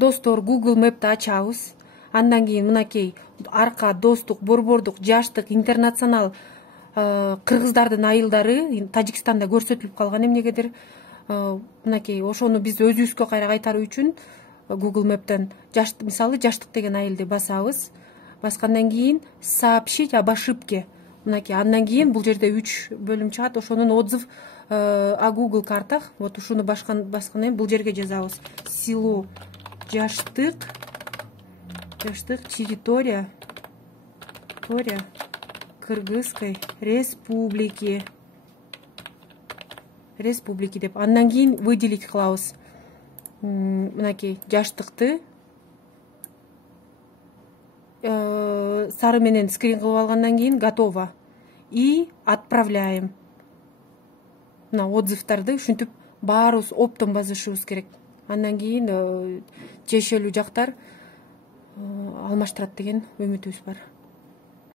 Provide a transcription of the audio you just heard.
достор Google Map'ти ачабыз. Андан кийин мынакей арка, достук, борбордук, жаштык, интернационал кыргыздардын айылдары Тажикстанда көрсөтүлүп калган эмнегедир. Мынакей ошону биз өзүбүзгө кайра кайтаруу үчүн Google Map'тен мисалы жаштык деген айылды басабыз. Баскандан кийин сообщить об ошибке. Мынакей андан кийин бул жерде 3 бөлүм чыгат. Ошонун отзыв о Google картах. Вот ушуну баскандан кийин бул жерге жазабыз. Село Жаштык, территория Кыргызской республики деп. Андан кийин выделить кылабыз. Мынакей жаштыкты сары менен скрин кылып алгандан кийин готово. И отправляем. Мына отзывдарды ушинтип баарыбыз оптом басышыбыз керек. Андан кийин тиешелүү жактар алмаштырат деген үмүтүбүз бар.